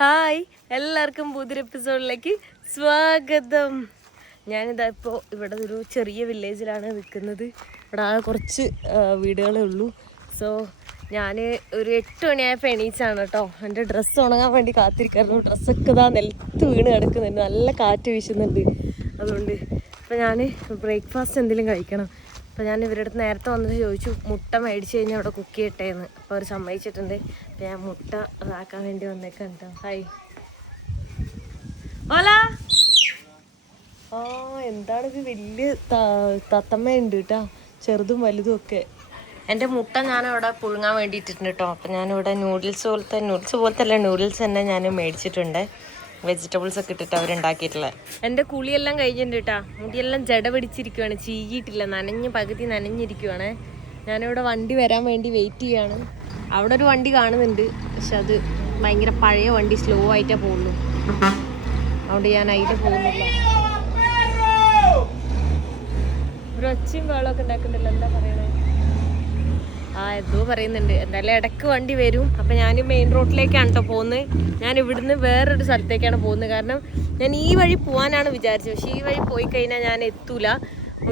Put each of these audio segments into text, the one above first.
Hi എല്ലാവർക്കും പുതിയൊരു എപ്പിസോഡിലേക്ക് സ്വാഗതം. ഞാനിതാ ഇപ്പോൾ ഇവിടെ ഒരു ചെറിയ വില്ലേജിലാണ് നിൽക്കുന്നത്. ഇവിടെ ആ കുറച്ച് വീടുകളേ ഉള്ളൂ. സോ ഞാൻ ഒരു എട്ട് മണിയായപ്പോൾ എണീച്ചാണ് കേട്ടോ. എന്റെ ഡ്രസ്സ് ഉണങ്ങാൻ വേണ്ടി കാത്തിരിക്കായിരുന്നു. ഡ്രസ്സൊക്കെ ഇതാ നിലത്ത് വീണ് കിടക്കുന്നുണ്ട്. നല്ല കാറ്റ് വീശുന്നുണ്ട്. അതുകൊണ്ട് അപ്പോൾ ഞാൻ ബ്രേക്ക്ഫാസ്റ്റ് എന്തെങ്കിലും കഴിക്കണം. അപ്പോൾ ഞാൻ ഇവരുടെ നേരത്തെ വന്നിട്ട് ചോദിച്ചു മുട്ട മേടിച്ച് കഴിഞ്ഞാൽ അവിടെ കുക്ക് ചെയ്യട്ടെ അപ്പോൾ അവർ സമ്മതിച്ചിട്ടുണ്ട്. അപ്പോൾ ഞാൻ മുട്ട ഇതാക്കാൻ വേണ്ടി വന്നേക്കാം ഹായ് ഓല ആ എന്താണിത് വലിയ തത്തമ്മയുണ്ട് കേട്ടോ. ചെറുതും വലുതും ഒക്കെ. എന്റെ മുട്ട ഞാൻ അവിടെ പുഴുങ്ങാൻ വേണ്ടിയിട്ടുണ്ട് കേട്ടോ. അപ്പം ഞാനിവിടെ നൂഡിൽസ് പോലത്തെ നൂഡിൽസ് പോലത്തെ അല്ല നൂഡിൽസ് തന്നെ ഞാൻ മേടിച്ചിട്ടുണ്ട്. വെജിറ്റബിൾസ് ഒക്കെ ഇട്ടിട്ട് അവരുണ്ടാക്കിയിട്ടുള്ളത് എന്റെ കുളിയെല്ലാം കഴിഞ്ഞിട്ടുണ്ട് കേട്ടാ. മുടിയെല്ലാം ജട പിടിച്ചിരിക്കുവാണ്. ചീകിയിട്ടില്ല. നനഞ്ഞ് പകുതി നനഞ്ഞിരിക്കുവാണ്. ഞാനിവിടെ വണ്ടി വരാൻ വേണ്ടി വെയിറ്റ് ചെയ്യാണ്. അവിടെ ഒരു വണ്ടി കാണുന്നുണ്ട്. പക്ഷെ അത് ഭയങ്കര പഴയ വണ്ടി സ്ലോ ആയിട്ടേ പോകുള്ളൂ. അതുകൊണ്ട് ഞാൻ അതിൽ പോകുന്നില്ല. ഒരു ഒച്ചയും വേളമൊക്കെ ഉണ്ടാക്കുന്നുണ്ടല്ലോ എന്താ പറയണേ? ആ എന്തോ പറയുന്നുണ്ട്. എന്തായാലും ഇടയ്ക്ക് വണ്ടി വരും. അപ്പം ഞാൻ മെയിൻ റോഡിലേക്കാണ് കേട്ടോ പോകുന്നത് ഞാൻ ഇവിടുന്ന് വേറൊരു സ്ഥലത്തേക്കാണ് പോകുന്നത്. കാരണം ഞാൻ ഈ വഴി പോകാനാണ് വിചാരിച്ചത്. പക്ഷേ ഈ വഴി പോയി കഴിഞ്ഞാൽ ഞാൻ എത്തൂല.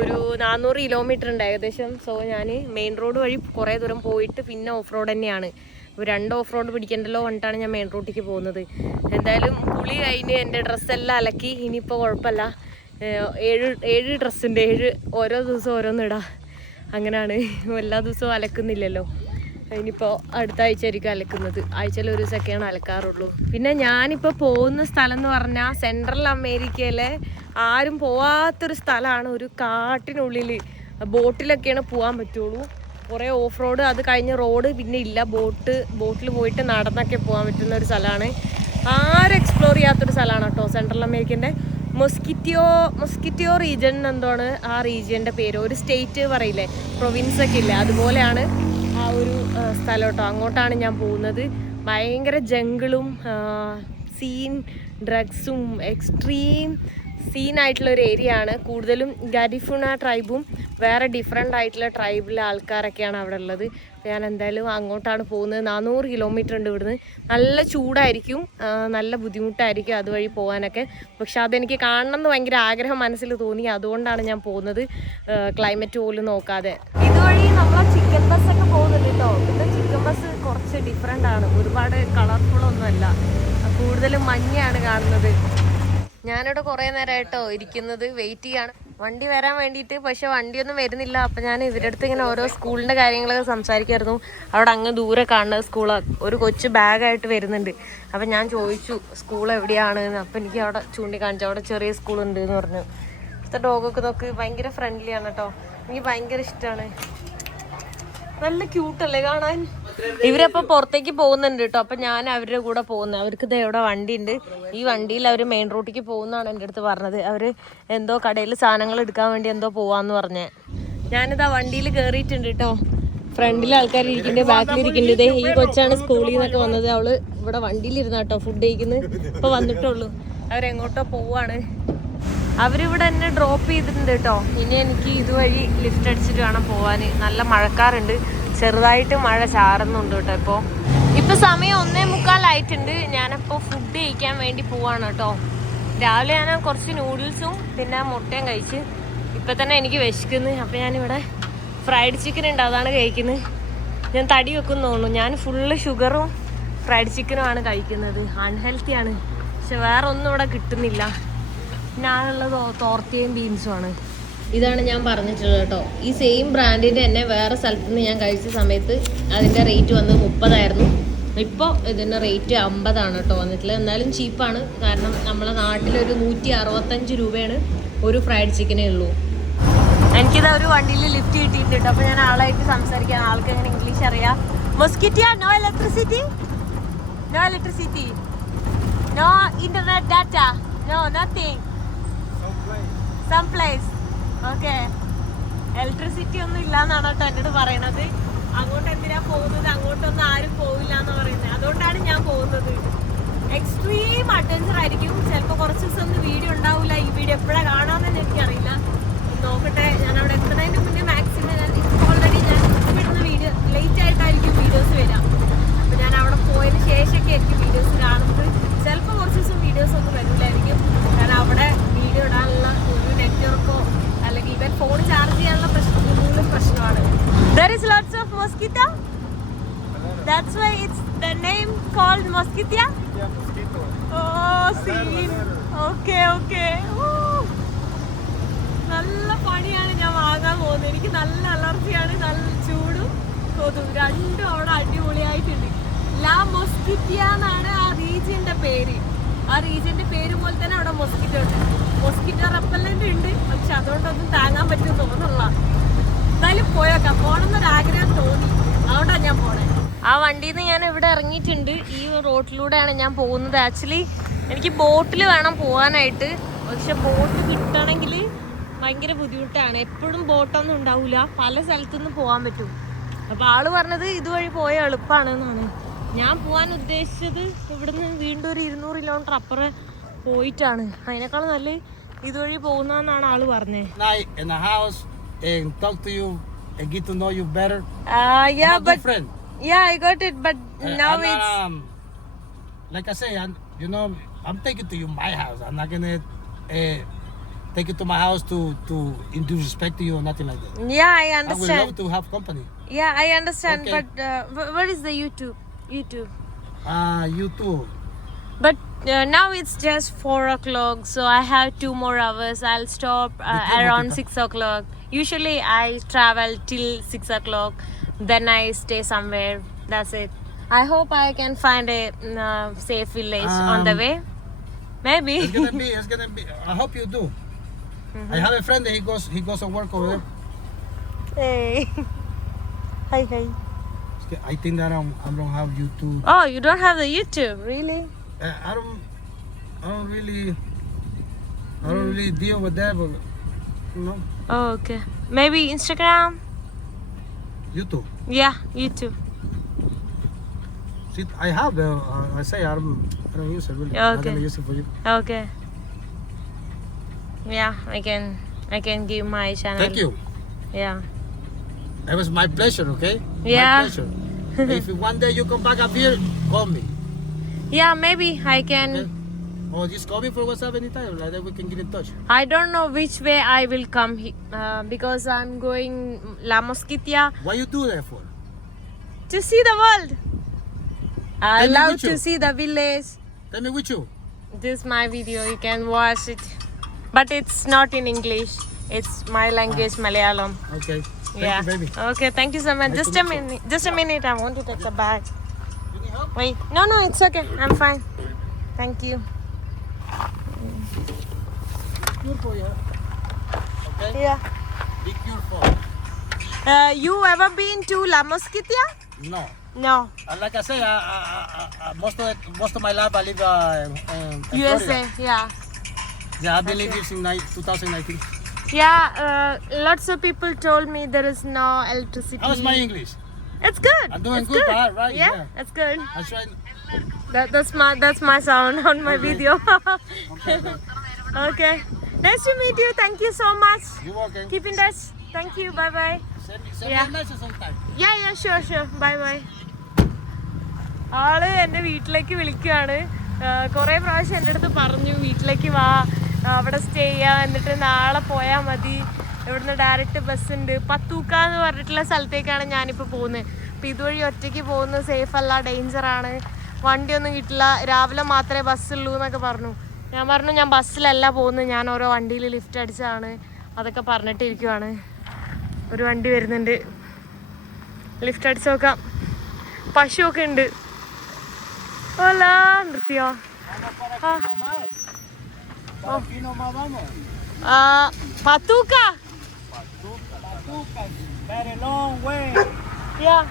ഒരു നാനൂറ് കിലോമീറ്റർ ഉണ്ട് ഏകദേശം. സോ ഞാൻ മെയിൻ റോഡ് വഴി കുറേ ദൂരം പോയിട്ട് പിന്നെ ഓഫ് റോഡ് തന്നെയാണ്. അപ്പോൾ രണ്ട് ഓഫ് റോഡ് പിടിക്കണ്ടല്ലോ പറഞ്ഞിട്ടാണ് ഞാൻ മെയിൻ റോഡിലേക്ക് പോകുന്നത്. എന്തായാലും കുളി കഴിഞ്ഞ് എന്റെ ഡ്രസ്സെല്ലാം അലക്കി. ഇനിയിപ്പോൾ കുഴപ്പമില്ല. ഏഴ് ഏഴ് ഡ്രസ്സുണ്ട് ഏഴ് ഓരോ ദിവസം ഓരോന്നിടാം അങ്ങനെയാണ്. എല്ലാ ദിവസവും അലക്കുന്നില്ലല്ലോ. ഇനിയിപ്പോൾ അടുത്ത ആഴ്ച ആയിരിക്കും അലക്കുന്നത്. ആഴ്ചയിൽ ഒരു ദിവസമൊക്കെയാണ് അലക്കാറുള്ളൂ. പിന്നെ ഞാനിപ്പോൾ പോകുന്ന സ്ഥലം എന്ന് പറഞ്ഞാൽ സെൻട്രൽ അമേരിക്കയിലെ ആരും പോവാത്തൊരു സ്ഥലമാണ് ഒരു കാട്ടിനുള്ളിൽ ബോട്ടിലൊക്കെയാണ് പോകാൻ പറ്റുള്ളൂ. കുറേ ഓഫ് റോഡ് അത് കഴിഞ്ഞ് റോഡ് പിന്നെ ഇല്ല. ബോട്ട് ബോട്ടിൽ പോയിട്ട് നടന്നൊക്കെ പോകാൻ പറ്റുന്ന ഒരു സ്ഥലമാണ് ആരും എക്സ്പ്ലോർ ചെയ്യാത്തൊരു സ്ഥലമാണ് കേട്ടോ സെൻട്രൽ അമേരിക്കന്റെ. മൊസ്കിറ്റിയോ മൊസ്കിറ്റിയോ റീജൻ എന്താണ്? ആ റീജിയന്റെ പേര്. ഒരു സ്റ്റേറ്റ് പറയില്ലേ? പ്രൊവിൻസ് ഒക്കെ ഇല്ലേ? അതുപോലെയാണ് ആ ഒരു സ്ഥലം കേട്ടോ അങ്ങോട്ടാണ് ഞാൻ പോകുന്നത്. ഭയങ്കര ജംഗിളും സീൻ ഡ്രഗ്സും എക്സ്ട്രീം സീൻ ആയിട്ടുള്ള ഒരു ഏരിയ ആണ്. കൂടുതലും ഗരിഫുണ ട്രൈബും വേറെ ഡിഫറെന്റ് ആയിട്ടുള്ള ട്രൈബിലെ ആൾക്കാരൊക്കെയാണ് അവിടെ ഉള്ളത്. ഞാൻ എന്തായാലും അങ്ങോട്ടാണ് പോകുന്നത്. നാനൂറ് കിലോമീറ്റർ ഉണ്ട് ഇവിടുന്ന്. നല്ല ചൂടായിരിക്കും. നല്ല ബുദ്ധിമുട്ടായിരിക്കും അതുവഴി പോകാനൊക്കെ. പക്ഷെ അതെനിക്ക് കാണണം എന്ന് ഭയങ്കര ആഗ്രഹം മനസ്സിൽ തോന്നി. അതുകൊണ്ടാണ് ഞാൻ പോകുന്നത്. ക്ലൈമറ്റ് പോലും നോക്കാതെ. ഇതുവഴി നമ്മൾ ചിക്കൻ ബസ്സൊക്കെ പോകുന്നുണ്ട് കേട്ടോ. പിന്നെ ചിക്കൻ ബസ് കുറച്ച് ഡിഫറെന്റ് ആണ്. ഒരുപാട് കളർഫുൾ ഒന്നുമല്ല. കൂടുതലും മഞ്ഞയാണ് കാണുന്നത്. ഞാനിവിടെ കുറേ നേരമായിട്ടോ ഇരിക്കുന്നത് വെയിറ്റ് ചെയ്യാണ്. വണ്ടി വരാൻ വേണ്ടിയിട്ട് പക്ഷെ വണ്ടിയൊന്നും വരുന്നില്ല. അപ്പം ഞാൻ ഇവരുടെ അടുത്ത് ഇങ്ങനെ ഓരോ സ്കൂളിന്റെ കാര്യങ്ങളൊക്കെ സംസാരിക്കായിരുന്നു. അവിടെ അങ്ങ് ദൂരെ കാണുന്ന സ്കൂൾ ഒരു കൊച്ചു ബാഗായിട്ട് വരുന്നുണ്ട്. അപ്പം ഞാൻ ചോദിച്ചു സ്കൂൾ എവിടെയാണ്? അപ്പം എനിക്ക് അവിടെ ചൂണ്ടിക്കാണിച്ചു. അവിടെ ചെറിയ സ്കൂൾ ഉണ്ട് എന്ന് പറഞ്ഞു. ഇവിടുത്തെ ഡോഗൊക്കെ നോക്ക് ഭയങ്കര ഫ്രണ്ട്ലി ആണ് കേട്ടോ. എനിക്ക് ഭയങ്കര ഇഷ്ടമാണ് നല്ല ക്യൂട്ടല്ലേ കാണാൻ? ഇവരപ്പോ പുറത്തേക്ക് പോകുന്നുണ്ട് കേട്ടോ. അപ്പൊ ഞാൻ അവരുടെ കൂടെ പോകുന്നത് അവർക്ക് ഇവിടെ വണ്ടി ഉണ്ട് ഈ വണ്ടിയിൽ അവർ മെയിൻ റോഡിലേക്ക് പോകുന്നതാണ് എന്റെ അടുത്ത് പറഞ്ഞത്. അവർ എന്തോ കടയിൽ സാധനങ്ങൾ എടുക്കാൻ വേണ്ടി എന്തോ പോവാന്ന് പറഞ്ഞേ. ഞാനിതാ വണ്ടിയിൽ കയറിയിട്ടുണ്ട് കേട്ടോ. ഫ്രണ്ടിൽ ആൾക്കാർ ഇരിക്കുന്നുണ്ട് ബാക്കിൽ ഇരിക്കുന്നുണ്ട്. ഇതേ ഈ കൊച്ചാണ് സ്കൂളിൽ നിന്നൊക്കെ വന്നത്. അവൾ ഇവിടെ വണ്ടിയിൽ ഇരുന്ന കേട്ടോ ഫുഡ് കഴിക്കുന്നത് ഇപ്പൊ വന്നിട്ടുള്ളൂ. അവരെങ്ങോട്ടോ പോവാണ്. അവരിവിടെ എന്നെ ഡ്രോപ്പ് ചെയ്തിട്ടുണ്ട് കേട്ടോ. ഇനി എനിക്ക് ഇതുവഴി ലിഫ്റ്റ് അടിച്ചിട്ട് വേണം പോവാൻ നല്ല മഴക്കാറുണ്ട്. ചെറുതായിട്ട് മഴ ചാറുന്നുണ്ട് കേട്ടോ ഇപ്പോൾ ഇപ്പൊ സമയം ഒന്നേ മുക്കാലായിട്ടുണ്ട്. ഞാനപ്പോൾ ഫുഡ് കഴിക്കാൻ വേണ്ടി പോവാണ് കേട്ടോ. രാവിലെ ഞാൻ കുറച്ച് നൂഡിൽസും പിന്നെ മുട്ടയും കഴിച്ച് ഇപ്പൊ തന്നെ എനിക്ക് വിശക്കുന്നു. അപ്പൊ ഞാനിവിടെ ഫ്രൈഡ് ചിക്കൻ ഉണ്ട് അതാണ് കഴിക്കുന്നത്. ഞാൻ തടി വെക്കും തോന്നുന്നു. ഞാൻ ഫുള്ള് ഷുഗറും ഫ്രൈഡ് ചിക്കനും ആണ് കഴിക്കുന്നത്. അൺഹെൽത്തി ആണ്. പക്ഷെ വേറെ ഒന്നും ഇവിടെ കിട്ടുന്നില്ല. ഞാനുള്ളത് തോർത്തിയും ആണ്. ഇതാണ് ഞാൻ പറഞ്ഞിട്ടുള്ളത് കേട്ടോ. ഈ സെയിം ബ്രാൻഡിന്റെ തന്നെ വേറെ സ്ഥലത്ത് നിന്ന് ഞാൻ കഴിച്ച സമയത്ത് അതിന്റെ റേറ്റ് വന്ന് മുപ്പതായിരുന്നു. ഇപ്പോൾ ഇതിന്റെ റേറ്റ് അമ്പതാണ് കേട്ടോ വന്നിട്ടുള്ളത്. എന്നാലും ചീപ്പാണ് കാരണം നമ്മളെ നാട്ടിലൊരു നൂറ്റി അറുപത്തഞ്ച് രൂപയാണ് ഒരു ഫ്രൈഡ് ചിക്കനേ ഉള്ളൂ. എനിക്കിത് ഒരു വണ്ടിയിൽ ലിഫ്റ്റ് കിട്ടിയിട്ടുണ്ട് അപ്പോൾ ഞാൻ ആളായിട്ട് സംസാരിക്കാൻ ആൾക്ക് എങ്ങനെ ഇംഗ്ലീഷ് അറിയാം. Mosquitia no electricity no electricity no internet data no nothing some place okay. Electricity ഒന്നും ഇല്ലാന്നാണ് കേട്ടോ എന്നോട് പറയണത്. അങ്ങോട്ട് എന്തിനാ പോകുന്നത്? അങ്ങോട്ടൊന്നും ആരും പോവില്ല എന്ന് പറയുന്നത്. അതുകൊണ്ടാണ് ഞാൻ പോകുന്നത്. എക്സ്ട്രീം അഡ്വഞ്ചർ ആയിരിക്കും. ചിലപ്പോൾ കുറച്ച് ദിവസം ഒന്നും വീഡിയോ ഉണ്ടാവില്ല ഈ വീഡിയോ എപ്പോഴാണ് കാണാമെന്ന് എനിക്കറിയില്ല. നോക്കട്ടെ. ഞാൻ അവിടെ എത്തുന്നതിന് മുന്നേ മാക്സിമം ഞാൻ ഓൾറെഡി ഞാൻ ഇവിടുന്ന് വീഡിയോ ലേറ്റ് ആയിട്ടായിരിക്കും വീഡിയോസ് വരാം അപ്പോൾ ഞാൻ അവിടെ പോയതിന് ശേഷമൊക്കെ ആയിരിക്കും വീഡിയോസ് കാണുന്നത്. ചിലപ്പോൾ കുറച്ച് ദിവസം വീഡിയോസ് ഒന്നും വരില്ലായിരിക്കും. കാരണം അവിടെ വീഡിയോ ഇടാനുള്ള ഒരു നെറ്റ്വർക്കോ ഫോൺ ചാർജ് ചെയ്യാനുള്ള പ്രശ്നം പ്രശ്നമാണ് There is lots of mosquito. That's why it's the name called mosquito. Yeah, mosquito. Oh, see. Okay, okay. നല്ല പണിയാണ് ഞാൻ വാങ്ങാൻ പോകുന്നത് എനിക്ക് നല്ല അലർജിയാണ് നല്ല ചൂടും കൊതും രണ്ടും അവിടെ അടിപൊളിയായിട്ടുണ്ട് ലാ മൊസ്കിറ്റിയ എന്നാണ് ആ റീജിയന്റെ പേര് ആ റീജിയന്റെ പേര് പോലെ തന്നെ അവിടെ മൊസ്കിറ്റോ ഉണ്ട് മൊസ്കിറ്റോ റെപ്പല്ലന്റ് ഉണ്ട്. പക്ഷെ അതുകൊണ്ടൊന്നും താങ്ങാൻ പറ്റും തോന്നുള്ള എന്തായാലും പോയേക്കാം. പോകണമെന്നൊരാഗ്രഹം തോന്നി. അതുകൊണ്ടാണ് ഞാൻ പോണേ. ആ വണ്ടിയിൽ നിന്ന് ഞാൻ ഇവിടെ ഇറങ്ങിയിട്ടുണ്ട്. ഈ റോട്ടിലൂടെയാണ് ഞാൻ പോകുന്നത്. ആക്ച്വലി എനിക്ക് ബോട്ടിൽ വേണം പോകാനായിട്ട്. പക്ഷെ ബോട്ട് കിട്ടണമെങ്കിൽ ഭയങ്കര ബുദ്ധിമുട്ടാണ്. എപ്പോഴും ബോട്ടൊന്നും ഉണ്ടാവില്ല പല സ്ഥലത്തുനിന്ന് പോകാൻ പറ്റും. അപ്പോൾ ആൾ പറഞ്ഞത് ഇതുവഴി പോയ എളുപ്പമാണെന്നാണ് ഞാൻ പോകാൻ ഉദ്ദേശിച്ചത് ഇവിടുന്ന് വീണ്ടും ഒരു ഇരുന്നൂറ് കിലോമീറ്റർ അപ്പുറം പോയിട്ടാണ് അതിനേക്കാൾ നല്ല ഇതുവഴി പോകുന്നതെന്നാണ് ആള് പറഞ്ഞത് night in the house and talk to you and get to know you better. yeah, I'm a good friend. Yeah, I got it, but Uh, now I'm, it's um, like I say, I'm, you know, I'm taking to you my house. I'm not gonna uh, take you to my house to to induce respect to you or nothing like that. yeah, I I would understand. love to have company. Yeah, I understand, Okay. but uh, wh- what is the YouTube? YouTube. Uh, you too. But uh, now it's just four o'clock, so I have two more hours. I'll stop uh, around six o'clock. Usually, I travel till six o'clock, then I stay somewhere. That's it. I hope I can find a mm, uh, safe village on the Um, way. Maybe. It's gonna be. It's gonna be. I hope you do. I have a friend that he goes. He goes to work over there. hey. hi, hi. I think that I'm, I don't have YouTube. Oh, you don't have the YouTube, really? I don't. I don't really. I don't really deal with that, but you know, Oh, okay. Maybe Instagram? YouTube. Yeah, YouTube. See, I have. Uh, I say I don't. I don't use it really. Yeah, I'm okay. gonna use it for you. Okay. Yeah, I can I can give my channel. Thank you. Yeah. It was my pleasure. Okay. Yeah. My pleasure. if one day you come back up here, call me. Yeah, maybe I can Okay? Or just call me for WhatsApp anytime. Like that we can get in touch. I don't know which way I will come he- uh, because I'm going La Mosquitia What you do that for? to see the world. I love to you. see the village. Tell me with you. This is my video. You can watch it, but it's not in English. It's my language, Malayalam. Okay. Thank yeah. you, baby. Okay. Thank you so much. Nice Just a meet you. minute. Just a minute. I want to take the bag. You need help? Wait. No, no. It's okay. I'm fine. Thank you. Careful, yeah. Okay. Yeah. Be careful. Uh, you ever been to La Mosquitia? No. No. Uh, like I say, uh, uh, uh, most of it, most of my life I live uh, in, in USA. Florida. Yeah. Yeah, I've been living here since ni- 2019. Yeah. Uh, lots of people told me there is no electricity. How's my English? It's good. I'm doing it's good, right? Right, Yeah, yeah. it's good. I. That, that's my that's my sound on my video. Okay, okay. okay. Nice to meet you. Thank you so much. You're welcome. Keep in touch. Thank you. Bye bye. Send me, send Yeah. me a message sometime. Yeah, yeah, sure, sure. Bye bye. ആൾ എന്റെ വീട്ടിലേക്ക് വിളിക്കുകയാണ് കുറേ പ്രാവശ്യം എന്റെ അടുത്ത് പറഞ്ഞു വീട്ടിലേക്ക് വാ അവിടെ സ്റ്റേ ചെയ്യാം എന്നിട്ട് നാളെ പോയാൽ മതി ഇവിടുന്ന് ഡയറക്റ്റ് ബസ് ഉണ്ട്. പത്തൂക്ക എന്ന് പറഞ്ഞിട്ടുള്ള സ്ഥലത്തേക്കാണ് ഞാനിപ്പോൾ പോകുന്നത് അപ്പോൾ ഇതുവഴി ഒറ്റയ്ക്ക് പോകുന്നത് സേഫ് അല്ല ഡേഞ്ചറാണ് വണ്ടിയൊന്നും കിട്ടില്ല. രാവിലെ മാത്രമേ ബസ്സുള്ളൂ എന്നൊക്കെ പറഞ്ഞു. ഞാൻ പറഞ്ഞു ഞാൻ ബസ്സിലല്ല പോകുന്നത് ഞാൻ ഓരോ വണ്ടിയിൽ ലിഫ്റ്റ് അടിച്ചതാണ് അതൊക്കെ പറഞ്ഞിട്ടിരിക്കുവാണ് ഒരു വണ്ടി വരുന്നുണ്ട്. ലിഫ്റ്റ് അടിച്ച് നോക്കാം. പശുവൊക്കെ ഉണ്ട്. ഓല നിർത്തിയോ? ആ. Aquí പത്തൂക്ക Very long way. Yeah.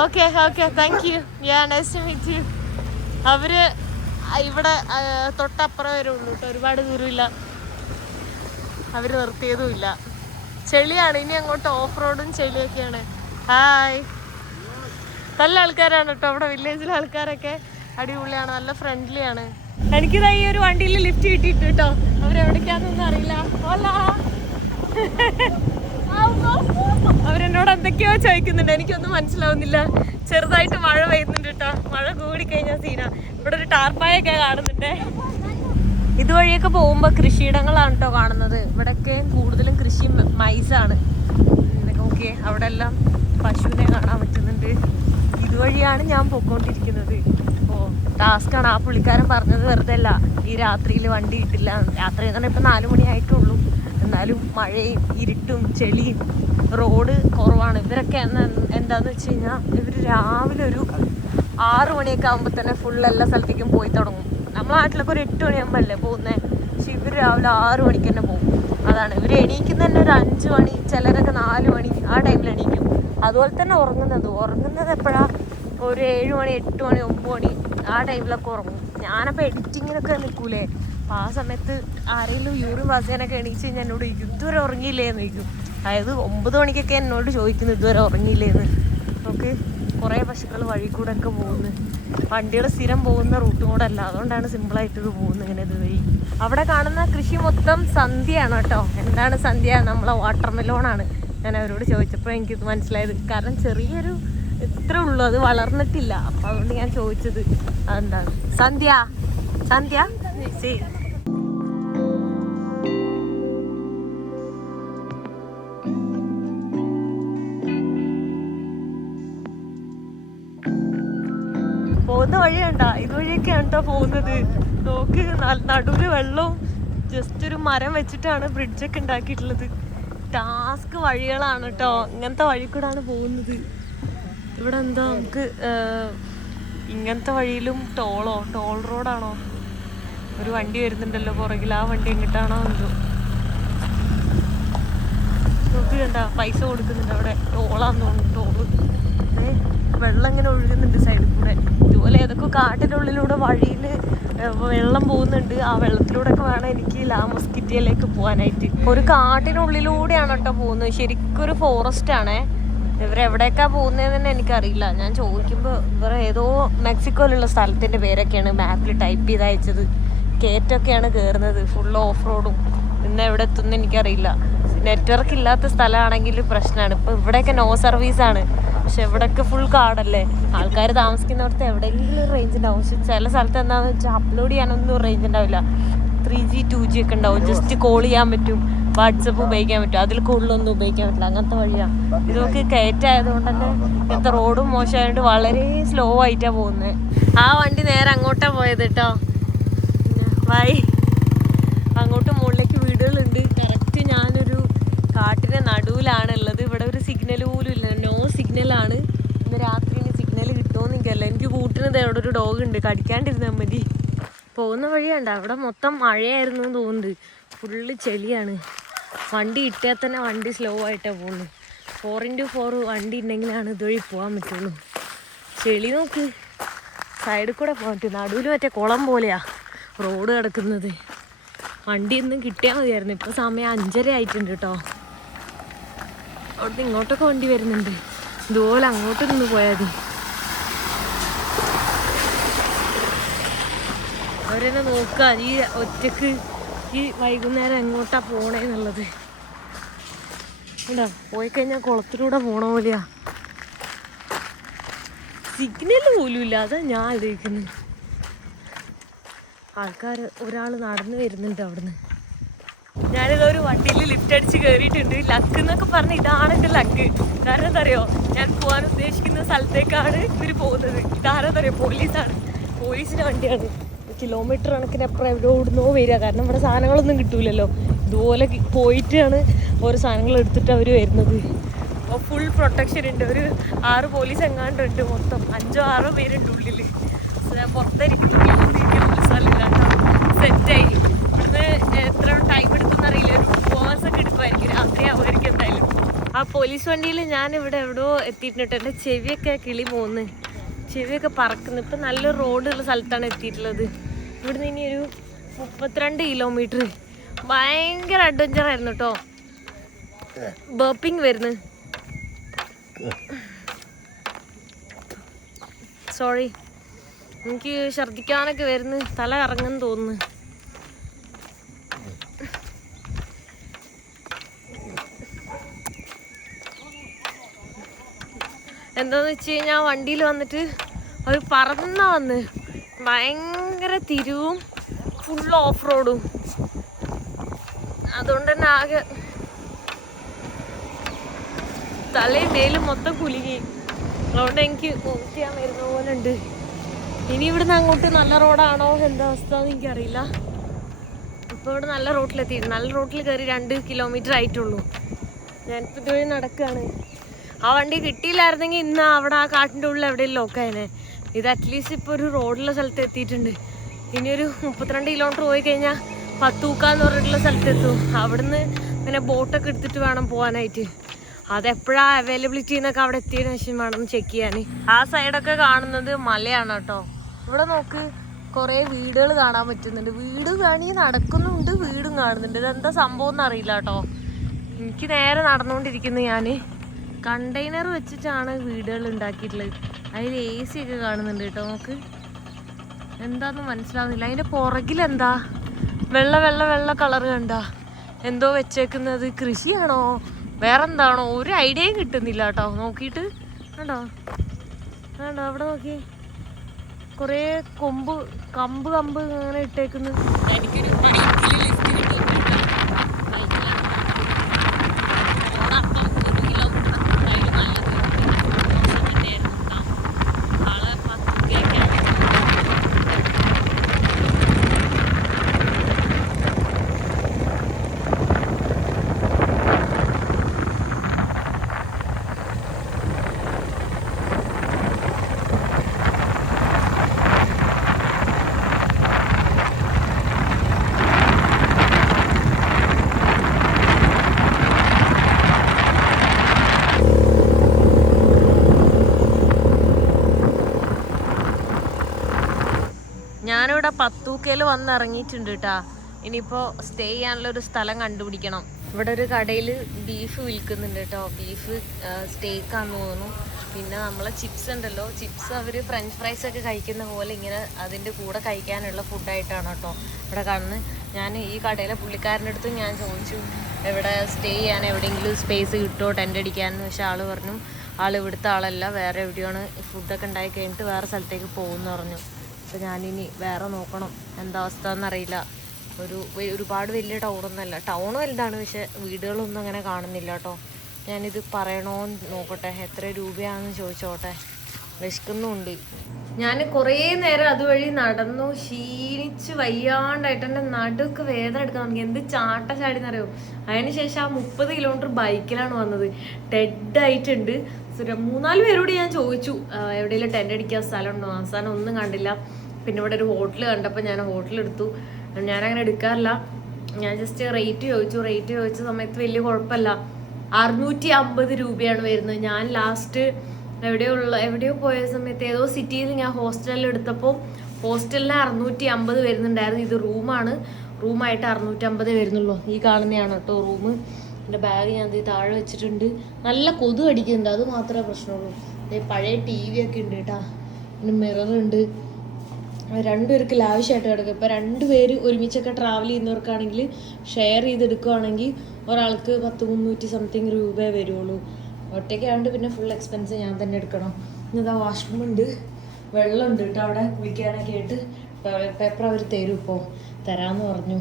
Okay okay thank you yeah nice to meet you അവർ ഇവിടെ തൊട്ടപ്പുറം വരെ ഉള്ളൂ കേട്ടോ ഒരുപാട് ദൂരമില്ല. അവർ നിർത്തിയതുമില്ല. ചെളിയാണ്. ഇനി അങ്ങോട്ട് ഓഫ് റോഡും ചെളിയൊക്കെയാണ്. ഹായ് നല്ല ആൾക്കാരാണ് കേട്ടോ അവിടെ വില്ലേജിലെ ആൾക്കാരൊക്കെ അടിപൊളിയാണ്. നല്ല ഫ്രണ്ട്ലി ആണ്. എനിക്കിതാ ഈ ഒരു വണ്ടിയിൽ ലിഫ്റ്റ് കിട്ടിയിട്ട് കേട്ടോ അവരെവിടേക്കാന്നൊന്നും അറിയില്ല. ഓലാ അവരെന്നോട് എന്തൊക്കെയോ ചോദിക്കുന്നുണ്ട്. എനിക്കൊന്നും മനസ്സിലാവുന്നില്ല. ചെറുതായിട്ട് മഴ പെയ്യുന്നുണ്ട് കേട്ടോ. മഴ കൂടി കഴിഞ്ഞാൽ സീന. ഇവിടെ ഒരു ടാർപ്പായൊക്കെ കാണുന്നുണ്ട്. ഇതുവഴിയൊക്കെ പോകുമ്പോൾ കൃഷിയിടങ്ങളാണ് കേട്ടോ കാണുന്നത്. ഇവിടെയൊക്കെ കൂടുതലും കൃഷി മൈസാണ്. ഓക്കെ അവിടെ എല്ലാം പശുവിനെ കാണാൻ പറ്റുന്നുണ്ട്. ഇതുവഴിയാണ് ഞാൻ പൊക്കോണ്ടിരിക്കുന്നത് ഓ ടാസ്ക്കാണ് ആ പുള്ളിക്കാരൻ പറഞ്ഞത് വെറുതെ അല്ല. ഈ രാത്രിയിൽ വണ്ടി കിട്ടില്ല. രാത്രി എന്ന് പറഞ്ഞാൽ ഇപ്പം നാല് മണിയായിട്ടുള്ളൂ. എന്നാലും മഴയും ഇരുട്ടും ചെളിയും റോഡ് കുറവാണ്. ഇവരൊക്കെ എന്താന്ന് വെച്ച് കഴിഞ്ഞാൽ ഇവർ രാവിലെ ഒരു ആറ് മണിയൊക്കെ ആകുമ്പോൾ തന്നെ ഫുൾ എല്ലാ സ്ഥലത്തേക്കും പോയി തുടങ്ങും. നമ്മളെ നാട്ടിലൊക്കെ ഒരു എട്ട് മണിയാകുമ്പോഴല്ലേ പോകുന്നത് പക്ഷെ ഇവർ രാവിലെ ആറ് മണിക്ക് തന്നെ പോകും. അതാണ്. ഇവർ എണീക്കുന്ന തന്നെ ഒരു അഞ്ച് മണി ചിലരൊക്കെ നാല് മണി ആ ടൈമിൽ എണീക്കും. അതുപോലെ തന്നെ ഉറങ്ങുന്നത്. ഉറങ്ങുന്നത് എപ്പോഴാണ് ഒരു ഏഴ് മണി എട്ട് മണി ഒമ്പത് മണി. ആ ടൈമിലൊക്കെ ഉറങ്ങും. ഞാനപ്പോൾ എഡിറ്റിങ്ങിനൊക്കെ നിൽക്കൂലേ അപ്പോൾ ആ സമയത്ത് ആരെങ്കിലും യൂറിൻ പാസ് എണീച്ച് കഴിഞ്ഞാൽ എന്നോട് ഇതുവരെ ഉറങ്ങിയില്ലേ എന്ന് ചോദിക്കും. അതായത് ഒമ്പത് മണിക്കൊക്കെ എന്നോട് ചോദിക്കുന്നു ഇതുവരെ ഉറങ്ങിയില്ലേ എന്ന് നമുക്ക് കുറേ പശുക്കൾ വഴി കൂടെ ഒക്കെ പോകുന്നു. വണ്ടികൾ സ്ഥിരം പോകുന്ന റൂട്ടും കൂടെ അല്ല അതുകൊണ്ടാണ് സിമ്പിളായിട്ട് ഇത് പോകുന്നത് ഇങ്ങനെ ഇതുവഴി. അവിടെ കാണുന്ന കൃഷി മൊത്തം സന്ധ്യയാണ് കേട്ടോ. എന്താണ് സന്ധ്യ? നമ്മളെ വാട്ടർ മെലോണാണ് ഞാൻ അവരോട് ചോദിച്ചപ്പോൾ എനിക്കിത് മനസ്സിലായത്. കാരണം ചെറിയൊരു ഇത്ര ഉള്ളു. അത് വളർന്നിട്ടില്ല. അപ്പൊ അതുകൊണ്ട് ഞാൻ ചോദിച്ചത് അതെന്താണ്? സന്ധ്യ. സന്ധ്യ? പോകുന്ന വഴി കണ്ട? ഇതുവഴിയൊക്കെയാണ് കേട്ടോ പോകുന്നത്. നോക്ക് നടുവിൽ വെള്ളവും ജസ്റ്റ് ഒരു മരം വെച്ചിട്ടാണ് ബ്രിഡ്ജൊക്കെ ഉണ്ടാക്കിയിട്ടുള്ളത്. ടാസ്ക് വഴികളാണ് കേട്ടോ ഇങ്ങനത്തെ വഴി കൂടാണ് പോകുന്നത്. ഇവിടെ എന്താ നമുക്ക് ഇങ്ങനത്തെ വഴിയിലും ടോളോ ടോൾ റോഡാണോ? ഒരു വണ്ടി വരുന്നുണ്ടല്ലോ പുറകിൽ ആ വണ്ടി എങ്ങോട്ടാണോ എന്തോ. നോക്ക് എന്താ പൈസ കൊടുക്കുന്നുണ്ട് അവിടെ. ടോളാന്ന് തോന്നുന്നു ടോൾ. വെള്ളം ഇങ്ങനെ ഒഴുകുന്നുണ്ട് സൈഡിൽ കൂടെ. ഇതുപോലെ ഏതൊക്കെ കാട്ടിനുള്ളിലൂടെ വഴിയിൽ വെള്ളം പോകുന്നുണ്ട്. ആ വെള്ളത്തിലൂടെ ഒക്കെ വേണം എനിക്ക് ലാമസ്കിറ്റിയിലേക്ക് പോകാനായിട്ട്. ഒരു കാട്ടിനുള്ളിലൂടെയാണ് കേട്ടോ പോകുന്നത്. ശരിക്കും ഒരു ഫോറസ്റ്റ് ആണേ. ഇവരെവിടേക്കാ പോകുന്നതെന്ന് തന്നെ എനിക്കറിയില്ല. ഞാൻ ചോദിക്കുമ്പോൾ ഇവർ ഏതോ മെക്സിക്കോയിലുള്ള സ്ഥലത്തിന്റെ പേരൊക്കെയാണ് മാപ്പിൽ ടൈപ്പ് ചെയ്ത് അയച്ചത് കയറ്റൊക്കെയാണ് കയറുന്നത് ഫുൾ ഓഫ് റോഡും ഇന്ന് എവിടെ എത്തുമെന്ന് എനിക്കറിയില്ല. നെറ്റ്വർക്ക് ഇല്ലാത്ത സ്ഥലമാണെങ്കിൽ പ്രശ്നമാണ് ഇപ്പൊ ഇവിടെയൊക്കെ നോ സർവീസ് ആണ്. പക്ഷെ ഇവിടെയൊക്കെ ഫുൾ കാടല്ലേ ആൾക്കാർ താമസിക്കുന്നിടത്ത് എവിടെയെങ്കിലും റേഞ്ച് ഉണ്ടാവും. പക്ഷെ ചില സ്ഥലത്ത് എന്താണെന്ന് വെച്ചാൽ അപ്ലോഡ് ചെയ്യാനൊന്നും റേഞ്ച് ഉണ്ടാവില്ല. ത്രീ ജി ടു ജി ഒക്കെ ഉണ്ടാവും. ജസ്റ്റ് കോൾ ചെയ്യാൻ പറ്റും. വാട്സപ്പ് ഉപയോഗിക്കാൻ പറ്റും. അതിൽ കൂടുതലൊന്നും ഉപയോഗിക്കാൻ പറ്റില്ല. അങ്ങനത്തെ വഴിയാണ് ഇതൊക്കെ കയറ്റായതുകൊണ്ട് തന്നെ ഇങ്ങനത്തെ റോഡും മോശമായതുകൊണ്ട് വളരെ സ്ലോ ആയിട്ടാണ് പോകുന്നത് ആ വണ്ടി നേരെ അങ്ങോട്ടാ പോയത് കേട്ടോ വായി അങ്ങോട്ട് മുകളിലേക്ക് വീടുകളുണ്ട്. കറക്റ്റ് ഞാനൊരു കാട്ടിന്റെ നടുവിലാണ് ഉള്ളത് ഇവിടെ ഒരു സിഗ്നൽ പോലും ഇല്ല. നോ സിഗ്നലാണ് ഇന്ന് രാത്രി ഇനി സിഗ്നൽ കിട്ടുമോന്ന് എനിക്കല്ല എനിക്ക് കൂട്ടിനത് അവിടെ ഒരു ഡോഗ് ഉണ്ട്. കടിക്കാണ്ടിരുന്നാൽ മതി. പോകുന്ന വഴിയുണ്ട് അവിടെ മൊത്തം മഴയായിരുന്നു തോന്നുന്നുണ്ട്. ഫുള്ള് ചെളിയാണ്. വണ്ടി ഇട്ടാൽ തന്നെ വണ്ടി സ്ലോ ആയിട്ടേ പോകുള്ളൂ ഫോർ ഇന്റു ഫോർ വണ്ടി ഉണ്ടെങ്കിലാണ് ഇതുവഴി പോകാൻ പറ്റുള്ളൂ. ചെളി നോക്ക്. സൈഡിൽ കൂടെ പോകാൻ പറ്റും. നടുവിൽ മറ്റേ കുളം പോലെയാ റോഡ് കിടക്കുന്നത്. വണ്ടി ഒന്നും കിട്ടിയാൽ മതിയായിരുന്നു. ഇപ്പൊ സമയം അഞ്ചര ആയിട്ടുണ്ട് കേട്ടോ അവിടുന്ന് ഇങ്ങോട്ടൊക്കെ വണ്ടി വരുന്നുണ്ട്. ഇതുപോലെ അങ്ങോട്ട് നിന്ന് പോയാൽ മതി. അവരെന്നെ നോക്കുക ഈ ഒറ്റയ്ക്ക് ഈ വൈകുന്നേരം എങ്ങോട്ടാ പോണേന്നുള്ളത്. ഉണ്ടോ പോയി കഴിഞ്ഞാൽ കുളത്തിലൂടെ പോണ പോലെയാ. സിഗ്നൽ പോലും അതാ ഞാൻ ആലോചിക്കുന്നത് ആൾക്കാർ ഒരാൾ നടന്നു വരുന്നുണ്ട് അവിടുന്ന്. ഞാനിത് ഒരു വണ്ടിയിൽ ലിഫ്റ്റ് അടിച്ച് കയറിയിട്ടുണ്ട് ലക്ക് എന്നൊക്കെ പറഞ്ഞ് ഇതാണ് എന്റെ ലക്ക് കാരണം എന്താ ഞാൻ പോകാൻ ഉദ്ദേശിക്കുന്ന സ്ഥലത്തേക്കാണ് ഇവർ പോകുന്നത്. ഇതാരെന്താ അറിയോ പോലീസാണ്. പോലീസിന്റെ വണ്ടിയാണ്. കിലോമീറ്റർ കണക്കിന് എപ്പോഴും എവിടെ ഓടുന്നോ വരിക. കാരണം ഇവിടെ സാധനങ്ങളൊന്നും കിട്ടൂലല്ലോ. ഇതുപോലെ പോയിട്ടാണ് ഓരോ സാധനങ്ങൾ എടുത്തിട്ട് അവർ വരുന്നത്. അപ്പോൾ ഫുൾ പ്രൊട്ടക്ഷൻ ഉണ്ട്. ഒരു ആറ് പോലീസ് എങ്ങാണ്ടുണ്ട് മൊത്തം. അഞ്ചോ ആറോ പേരുണ്ട് ഉള്ളിൽ പുറത്തിരിക്കുന്ന സ്ഥലമില്ല സെറ്റായി ഇവിടുന്ന് എത്ര ടൈം എടുക്കുന്ന അറിയില്ല. ഒരു ടു ഒക്കെ എടുക്കുമായിരിക്കും. രാത്രി എന്തായാലും. ആ പോലീസ് വണ്ടിയിൽ ഞാൻ ഇവിടെ എവിടെയോ എത്തിയിട്ടുണ്ട് എന്റെ ചെവിയൊക്കെ കിളി പോകുന്നു ചെവിയൊക്കെ പറക്കുന്നു. ഇപ്പം നല്ല റോഡുള്ള സ്ഥലത്താണ് എത്തിയിട്ടുള്ളത്. ഇവിടുന്ന് ഇനി ഒരു മുപ്പത്തിരണ്ട് കിലോമീറ്റർ ഭയങ്കര അഡ്വഞ്ചർ ആയിരുന്നു കേട്ടോ ബർപ്പിംഗ് വരുന്നു. സോറി എനിക്ക് ഛർദിക്കാനൊക്കെ വരുന്നു. തല കറങ്ങുന്നു തോന്നുന്നു. എന്താന്ന് വെച്ച് കഴിഞ്ഞാൽ വണ്ടിയിൽ വന്നിട്ട് അവർ പറന്ന വന്ന്. ഭയങ്കര തിരിവും ഫുൾ ഓഫ് റോഡും അതുകൊണ്ട് തന്നെ ആകെ തലയും മേലും മൊത്തം കുലുങ്ങി. അതുകൊണ്ട് എനിക്ക് വോമിറ്റ് ചെയ്യാൻ വരുന്ന പോലെ ഉണ്ട് ഇനി ഇവിടുന്ന് അങ്ങോട്ട് നല്ല റോഡാണോ? എന്താ അവസ്ഥ എന്ന് എനിക്കറിയില്ല. ഇപ്പോൾ ഇവിടെ നല്ല റോട്ടിലെത്തി. നല്ല റോട്ടിൽ കയറി രണ്ട് കിലോമീറ്റർ ആയിട്ടുള്ളൂ. ഞാനിപ്പോൾ ഇതുവഴി നടക്കുകയാണ് ആ വണ്ടി കിട്ടിയില്ലായിരുന്നെങ്കിൽ ഇന്ന് അവിടെ ആ കാട്ടിന്റെ ഉള്ളിൽ എവിടെയും ലോക്കായനെ ഇത് അറ്റ്ലീസ്റ്റ് ഇപ്പോൾ ഒരു റോഡുള്ള സ്ഥലത്ത് എത്തിയിട്ടുണ്ട്. ഇനി ഒരു മുപ്പത്തിരണ്ട് കിലോമീറ്റർ പോയി കഴിഞ്ഞാൽ പത്തൂക്ക എന്ന് പറഞ്ഞിട്ടുള്ള സ്ഥലത്തെത്തും. അവിടുന്ന് ഇങ്ങനെ ബോട്ടൊക്കെ എടുത്തിട്ട് വേണം പോകാനായിട്ട് അതെപ്പോഴാ അവൈലബിലിറ്റി എന്നൊക്കെ അവിടെ എത്തിയതിനു ശേഷം വേണം ചെക്ക് ചെയ്യാൻ ആ സൈഡൊക്കെ കാണുന്നത് മലയാണ് കേട്ടോ. ഇവിടെ നോക്ക് കുറേ വീടുകൾ കാണാൻ പറ്റുന്നുണ്ട്. വീട് കാണി നടക്കുന്നുണ്ട് വീടും കാണുന്നുണ്ട്. ഇതെന്താ സംഭവം എന്ന് അറിയില്ല കേട്ടോ. എനിക്ക് നേരെ നടന്നുകൊണ്ടിരിക്കുന്നു ഞാൻ കണ്ടെയ്നർ വെച്ചിട്ടാണ് വീടുകൾ ഉണ്ടാക്കിയിട്ടുള്ളത്. അതിൽ എ സി ഒക്കെ കാണുന്നുണ്ട് കേട്ടോ നമുക്ക് എന്താന്ന് മനസ്സിലാവുന്നില്ല. അതിന്റെ പുറകിലെന്താ? വെള്ള വെള്ള വെള്ള കളർ കണ്ട. എന്തോ വെച്ചേക്കുന്നത്? കൃഷിയാണോ? വേറെന്താണോ? ഒരു ഐഡിയയും കിട്ടുന്നില്ല കേട്ടോ. നോക്കിയിട്ട്. കണ്ടോ? കണ്ടോ? അവിടെ നോക്കി കുറേ കൊമ്പ് കമ്പ് കമ്പ് അങ്ങനെ ഇട്ടേക്കുന്നത്. എനിക്കൊരു ലിഫ്റ്റ് കിട്ടുന്നുണ്ട് പത്തൂക്കയിൽ വന്നിറങ്ങിയിട്ടുണ്ട് കേട്ടാ ഇനിയിപ്പോൾ സ്റ്റേ ചെയ്യാനുള്ള ഒരു സ്ഥലം കണ്ടുപിടിക്കണം. ഇവിടെ ഒരു കടയിൽ ബീഫ് വിൽക്കുന്നുണ്ട് കേട്ടോ ബീഫ് സ്റ്റേക്കാന്ന് തോന്നുന്നു. പിന്നെ നമ്മളെ ചിപ്സ് ഉണ്ടല്ലോ. ചിപ്സ് അവർ ഫ്രഞ്ച് ഫ്രൈസ് ഒക്കെ കഴിക്കുന്ന പോലെ ഇങ്ങനെ അതിന്റെ കൂടെ കഴിക്കാനുള്ള ഫുഡായിട്ടാണ് കേട്ടോ ഇവിടെ കാണുന്നത് ഞാൻ ഈ കടയിലെ പുള്ളിക്കാരന്റെ അടുത്ത് ഞാൻ ചോദിച്ചു ഇവിടെ സ്റ്റേ ചെയ്യാൻ എവിടെയെങ്കിലും സ്പേസ് കിട്ടുമോ ടെന്റ് അടിക്കാൻ? പക്ഷേ ആൾ പറഞ്ഞു ആൾ ഇവിടുത്തെ ആളല്ല. വേറെ എവിടെയാണ് ഫുഡൊക്കെ ഉണ്ടായി കഴിഞ്ഞിട്ട് വേറെ സ്ഥലത്തേക്ക് പോകുമെന്ന് പറഞ്ഞു. അപ്പോൾ ഞാനിനി വേറെ നോക്കണം. എന്താ അവസ്ഥ എന്നറിയില്ല ഒരു ഒരുപാട് വലിയ ടൗണൊന്നുമല്ല ടൗൺ വലുതാണ് പക്ഷെ വീടുകളൊന്നും അങ്ങനെ കാണുന്നില്ല കേട്ടോ ഞാനിത് പറയണോന്ന് നോക്കട്ടെ. എത്ര രൂപയാണെന്ന് ചോദിച്ചോട്ടെ. വിശക്കുന്നുണ്ട്. ഞാൻ കുറേ നേരം അതുവഴി നടന്നു. ക്ഷീണിച്ച് വയ്യാണ്ടായിട്ട് എന്റെ നടുക്ക് വേദന എടുക്കാൻ തുടങ്ങി. എന്ത് ചാട്ട ചാടിന്നറിയോ അതിനുശേഷം ആ മുപ്പത് കിലോമീറ്റർ ബൈക്കിലാണ് വന്നത്. ഡെഡ് ആയിട്ടുണ്ട് സുര- മൂന്നാൽ പേരോട് ഞാൻ ചോദിച്ചു എവിടെയെങ്കിലും ടെന്റ് അടിക്കാൻ സ്ഥലമുണ്ടോ? അവസാനം ഒന്നും കണ്ടില്ല. പിന്നെ ഇവിടെ ഒരു ഹോട്ടൽ കണ്ടപ്പോൾ ഞാൻ ഹോട്ടൽ എടുത്തു. ഞാനങ്ങനെ എടുക്കാറില്ല. ഞാൻ ജസ്റ്റ് റേറ്റ് ചോദിച്ചു. റേറ്റ് ചോദിച്ച സമയത്ത് വലിയ കുഴപ്പമില്ല. അറുന്നൂറ്റി അമ്പത് രൂപയാണ് വരുന്നത്. ഞാൻ ലാസ്റ്റ് എവിടെയോ ഉള്ള എവിടെയോ പോയ സമയത്ത് ഏതോ സിറ്റിയിൽ ഞാൻ ഹോസ്റ്റലിൽ എടുത്തപ്പോൾ ഹോസ്റ്റലിന് അറുന്നൂറ്റി അമ്പത് വരുന്നുണ്ടായിരുന്നു. ഇത് റൂമാണ് റൂമായിട്ട് അറുന്നൂറ്റമ്പത് വരുന്നുള്ളൂ. ഈ കാണുന്നതാണ് കേട്ടോ റൂം എന്റെ ബാഗ് ഞാൻ ദേ താഴെ വെച്ചിട്ടുണ്ട്. നല്ല കൊതു അടിക്കുന്നുണ്ട് അത് മാത്രമേ പ്രശ്നമുള്ളൂ. ദേ പഴയ ടി വി ഒക്കെ ഉണ്ട് കേട്ടാ. പിന്നെ മിററുണ്ട് രണ്ടുപേർക്ക് ലാവശ്യമായിട്ട് കിടക്കും. ഇപ്പോൾ രണ്ട് പേര് ഒരുമിച്ചൊക്കെ ട്രാവൽ ചെയ്യുന്നവർക്കാണെങ്കിൽ ഷെയർ ചെയ്തെടുക്കുകയാണെങ്കിൽ ഒരാൾക്ക് പത്ത് മുന്നൂറ്റി സംതിങ് രൂപയെ വരുള്ളൂ. ഒറ്റയ്ക്കാണ്ട് പിന്നെ ഫുൾ എക്സ്പെൻസ് ഞാൻ തന്നെ എടുക്കണം. ഇന്നതാ വാഷ്റൂം ഉണ്ട്. വെള്ളമുണ്ട് കേട്ടോ അവിടെ കുളിക്കാനൊക്കെ ആയിട്ട്. പേപ്പർ അവർ തരും ഇപ്പോൾ തരാമെന്ന് പറഞ്ഞു.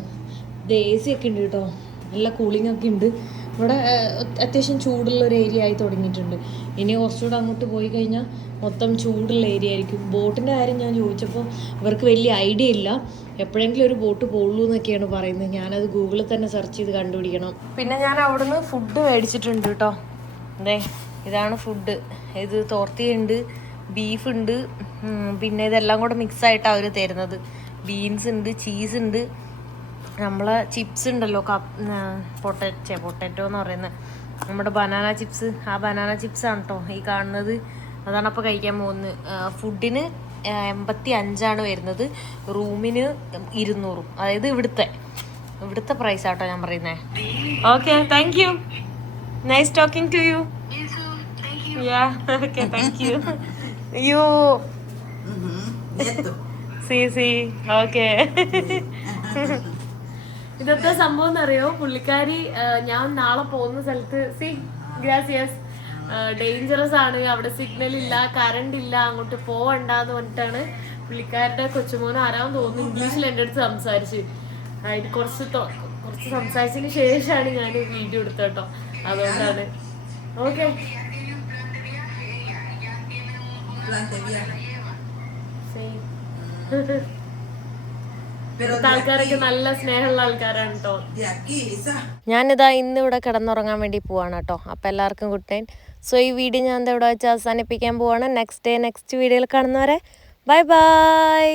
എ സി ഒക്കെ ഉണ്ട് കേട്ടോ. നല്ല കൂളിംഗ് ഒക്കെ ഉണ്ട്. ഇവിടെ അത്യാവശ്യം ചൂടുള്ള ഒരു ഏരിയ ആയി തുടങ്ങിയിട്ടുണ്ട്. ഇനി കുറച്ചുകൂടെ അങ്ങോട്ട് പോയി കഴിഞ്ഞാൽ മൊത്തം ചൂടുള്ള ഏരിയ ആയിരിക്കും. ബോട്ടിന്റെ കാര്യം ഞാൻ ചോദിച്ചപ്പോൾ ഇവർക്ക് വലിയ ഐഡിയ ഇല്ല. എപ്പോഴെങ്കിലും ഒരു ബോട്ട് പോകുള്ളൂ എന്നൊക്കെയാണ് പറയുന്നത്. ഞാനത് ഗൂഗിളിൽ തന്നെ സെർച്ച് ചെയ്ത് കണ്ടുപിടിക്കണം. പിന്നെ ഞാൻ അവിടുന്ന് ഫുഡ് മേടിച്ചിട്ടുണ്ട് കേട്ടോ അതെ ഇതാണ് ഫുഡ് ഇത് തോർത്തിയുണ്ട് ബീഫ് ഉണ്ട് പിന്നെ ഇതെല്ലാം കൂടെ മിക്സ് ആയിട്ടാണ് അവർ തരുന്നത്. ബീൻസ് ഉണ്ട് ചീസ് ഉണ്ട്. നമ്മളെ ചിപ്സ് ഉണ്ടല്ലോ പൊട്ടറ്റോ പൊട്ടറ്റോ എന്ന് പറയുന്നത് നമ്മുടെ ബനാന ചിപ്സ് ആ ബനാന ചിപ്സ് ആണ് കേട്ടോ ഈ കാണുന്നത്. അതാണ് അപ്പോൾ കഴിക്കാൻ പോകുന്നത്. ഫുഡിന് എൺപത്തി അഞ്ചാണ് വരുന്നത്. റൂമിന് ഇരുന്നൂറും. അതായത് ഇവിടുത്തെ. ഇവിടുത്തെ പ്രൈസ് ആട്ടോ ഞാൻ പറയുന്നത് okay thank you nice talking to you yeah okay thank you you see see okay ഇതൊക്കെ സംഭവം എന്നറിയോ? പുള്ളിക്കാരി ഞാൻ നാളെ പോകുന്ന സ്ഥലത്ത് സി ഗ്രാസിയസ് ഡേഞ്ചറസ് ആണ്. അവിടെ സിഗ്നൽ ഇല്ല കറണ്ട് ഇല്ല അങ്ങോട്ട് പോവണ്ടെന്ന് പറഞ്ഞിട്ടാണ് പുള്ളിക്കാരുടെ കൊച്ചുമോൻ ആരാന്ന് തോന്നുന്നു ഇംഗ്ലീഷിൽ എന്റെ അടുത്ത് സംസാരിച്ച്. അതിന് കുറച്ച് കുറച്ച് സംസാരിച്ചതിന് ശേഷമാണ് ഞാൻ വീഡിയോ എടുത്തത് കേട്ടോ. അതുകൊണ്ടാണ്. ഓക്കെ ഇവിടുത്തെ ആൾക്കാരൊക്കെ നല്ല സ്നേഹമുള്ള ആൾക്കാരാണ് കേട്ടോ de aquí, ¿sabes? ഞാനിതാ ഇന്ന് ഇവിടെ കിടന്നുറങ്ങാൻ വേണ്ടി പോവാണ് കേട്ടോ അപ്പം എല്ലാവർക്കും ഗുഡ് നൈറ്റ് സോ ഈ വീഡിയോ ഞാൻ ഇവിടെ വെച്ച് അവസാനിപ്പിക്കാൻ പോവാണ്. നെക്സ്റ്റ് ഡേ നെക്സ്റ്റ് വീഡിയോയിൽ കാണുന്നവരെ ബൈ ബൈ